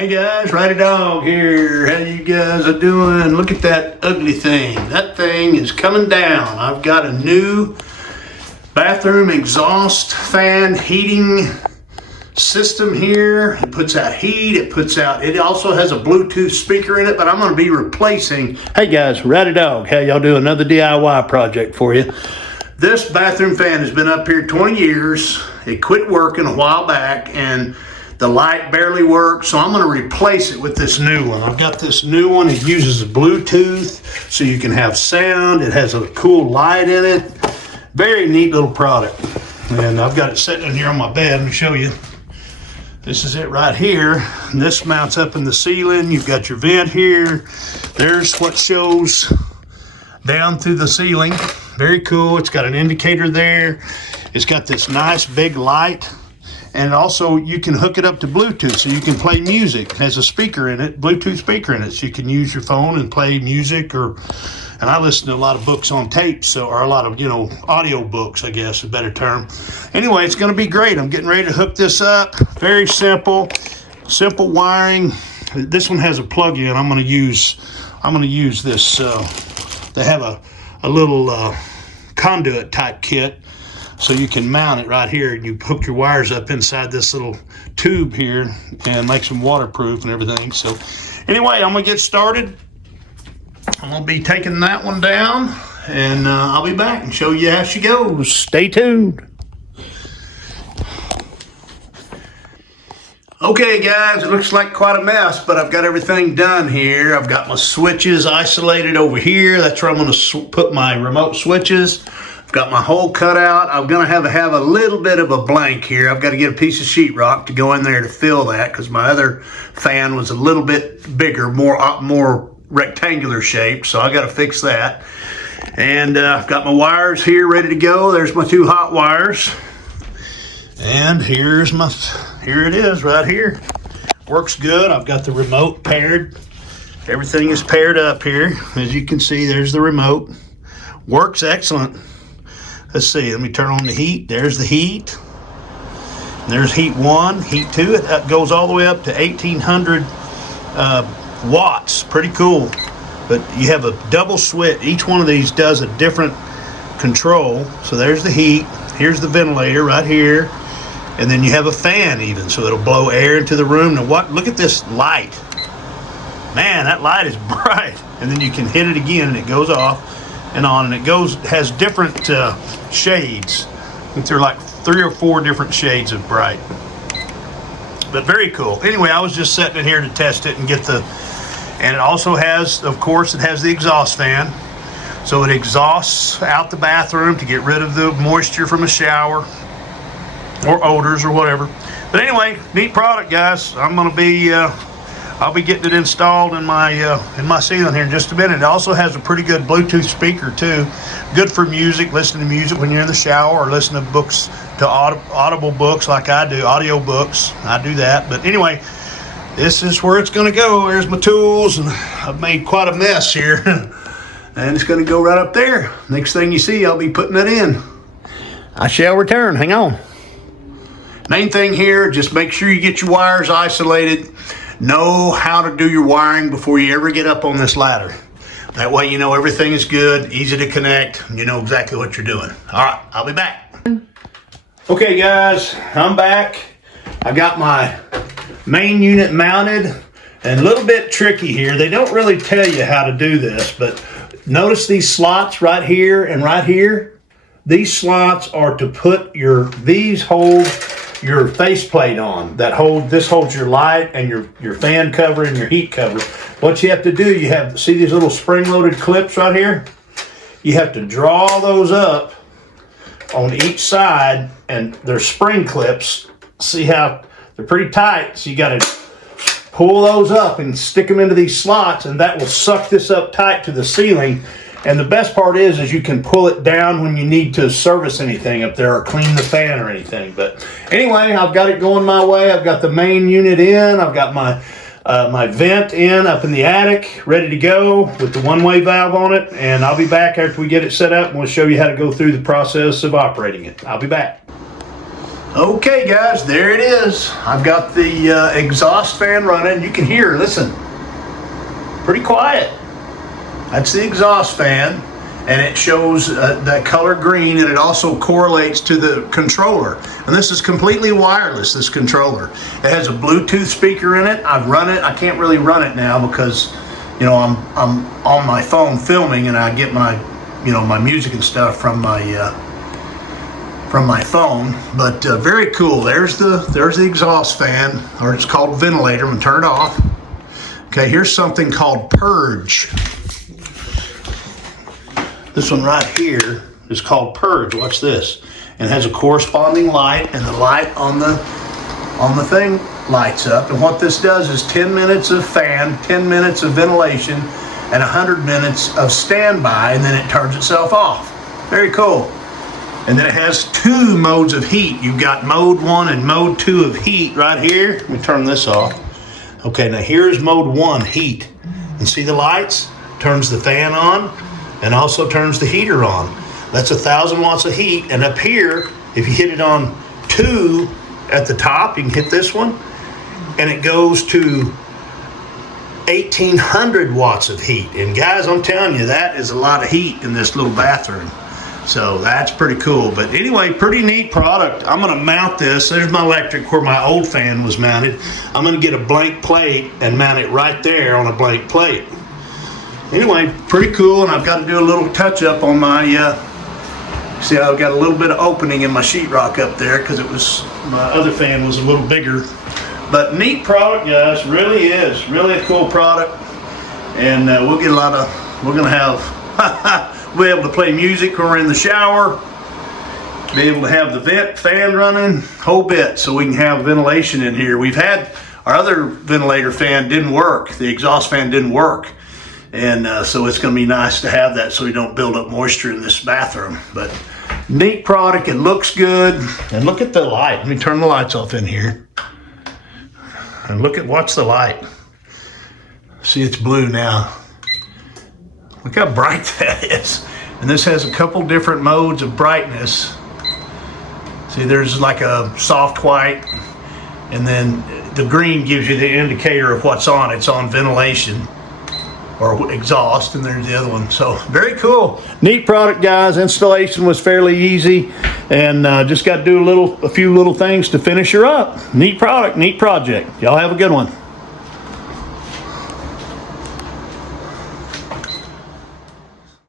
Hey guys, Righty Dog here. How you guys are doing? Look at that ugly thing. That thing is coming down. I've got a new bathroom exhaust fan heating system here. It puts out heat, it also has a Bluetooth speaker in it, but I'm going to be replacing. Hey guys, Righty Dog. How y'all do? Another DIY project for you. This bathroom fan has been up here 20 years. It quit working a while back and the light barely works, so I'm going to replace it with this new one. I've got this new one. It uses Bluetooth, so you can have sound. It has a cool light in it. Very neat little product. And I've got it sitting in here on my bed. Let me show you. This is it right here. And this mounts up in the ceiling. You've got your vent here. There's what shows down through the ceiling. Very cool. It's got an indicator there. It's got this nice big light. And also you can hook it up to Bluetooth so you can play music. It has a speaker in it, Bluetooth speaker in it. So you can use your phone and play music and I listen to a lot of books on tape, or a lot of, audio books, I guess, a better term. Anyway, it's gonna be great. I'm getting ready to hook this up. Very simple wiring. This one has a plug-in. I'm gonna use this, they have a little conduit type kit. So you can mount it right here and you hook your wires up inside this little tube here and makes them waterproof and everything. So anyway, I'm gonna get started. I'm gonna be taking that one down and I'll be back and show you how she goes. Stay tuned. Okay guys, it looks like quite a mess, but I've got everything done here. I've got my switches isolated over here. That's where I'm gonna put my remote switches. Got my hole cut out. I'm gonna have a little bit of a blank here. I've got to get a piece of sheetrock to go in there to fill that because my other fan was a little bit bigger, more rectangular shaped. So I got to fix that. And I've got my wires here ready to go. There's my two hot wires. And here it is right here. Works good. I've got the remote paired. Everything is paired up here. As you can see, there's the remote. Works excellent. Let's see, let me turn on the heat. There's the heat. There's heat 1, heat 2. It goes all the way up to 1800 watts. Pretty cool. But you have a double switch. Each one of these does a different control. So there's the heat. Here's the ventilator right here. And then you have a fan even, so it'll blow air into the room. Now look at this light. Man, that light is bright. And then you can hit it again and it goes off and on, and it has different shades. I think there are like 3 or 4 different shades of bright, but very cool. Anyway, I was just setting it here to test it and and it also has, of course, it has the exhaust fan, so it exhausts out the bathroom to get rid of the moisture from a shower or odors or whatever. But anyway, neat product, guys. I'll be getting it installed in my ceiling here in just a minute. It also has a pretty good Bluetooth speaker too. Good for music, listening to music when you're in the shower or listening to books, to audible books like I do, audio books. I do that. But anyway, this is where it's gonna go. There's my tools, and I've made quite a mess here. And it's gonna go right up there. Next thing you see, I'll be putting it in. I shall return, hang on. Main thing here, just make sure you get your wires isolated. Know how to do your wiring before you ever get up on this ladder. That way you know everything is good, easy to connect, and you know exactly what you're doing. All right, I'll be back. Okay guys, I'm back. I got my main unit mounted, and a little bit tricky here. They don't really tell you how to do this, but notice these slots right here and right here. These slots are to put these hold your faceplate on. This holds your light and your fan cover and your heat cover. What you have to do, see these little spring-loaded clips right here? You have to draw those up on each side, and they're spring clips. See how they're pretty tight, so you got to pull those up and stick them into these slots, and that will suck this up tight to the ceiling. And the best part is you can pull it down when you need to service anything up there or clean the fan or anything. But anyway, I've got it going my way. I've got the main unit in. I've got my vent in up in the attic, ready to go with the one-way valve on it. And I'll be back after we get it set up, and we'll show you how to go through the process of operating it. I'll be back. Okay guys, there it is. I've got the exhaust fan running. You can hear, listen, pretty quiet. That's the exhaust fan, and it shows that color green, and it also correlates to the controller. And this is completely wireless, this controller. It has a Bluetooth speaker in it. I've run it. I can't really run it now because, you know, I'm on my phone filming, and I get my, you know, my music and stuff from my phone. But very cool. There's the exhaust fan, or it's called ventilator. I'm gonna turn it off. Okay, here's something called Purge. This one right here is called Purge. Watch this. And it has a corresponding light, and the light on the thing lights up. And what this does is 10 minutes of fan, 10 minutes of ventilation, and 100 minutes of standby, and then it turns itself off. Very cool. And then it has 2 modes of heat. You've got mode 1 and mode 2 of heat right here. Let me turn this off. Okay, now here's mode 1, heat. And see the lights? Turns the fan on and also turns the heater on. That's 1,000 watts of heat. And up here, if you hit it on 2 at the top, you can hit this one, and it goes to 1,800 watts of heat. And guys, I'm telling you, that is a lot of heat in this little bathroom. So that's pretty cool. But anyway, pretty neat product. I'm gonna mount this. There's my electric where my old fan was mounted. I'm gonna get a blank plate and mount it right there on a blank plate. Anyway, pretty cool. And I've got to do a little touch up on my, see, I've got a little bit of opening in my sheetrock up there because it was, my other fan was a little bigger. But neat product, guys, really is. Really a cool product. And we'll get a lot of, we're gonna have, we'll be able to play music when we're in the shower, be able to have the vent fan running, whole bit, so we can have ventilation in here. We've had, our other ventilator fan didn't work. The exhaust fan didn't work. And so it's gonna be nice to have that so we don't build up moisture in this bathroom. But neat product, it looks good. And look at the light. Let me turn the lights off in here. And look at, watch the light. See, it's blue now. Look how bright that is. And this has a couple different modes of brightness. See, there's like a soft white, and then the green gives you the indicator of what's on. It's on ventilation or exhaust, and there's the other one. So very cool. Neat product, guys. Installation was fairly easy, and just got to do a few little things to finish her up. Neat product, neat project. Y'all have a good one.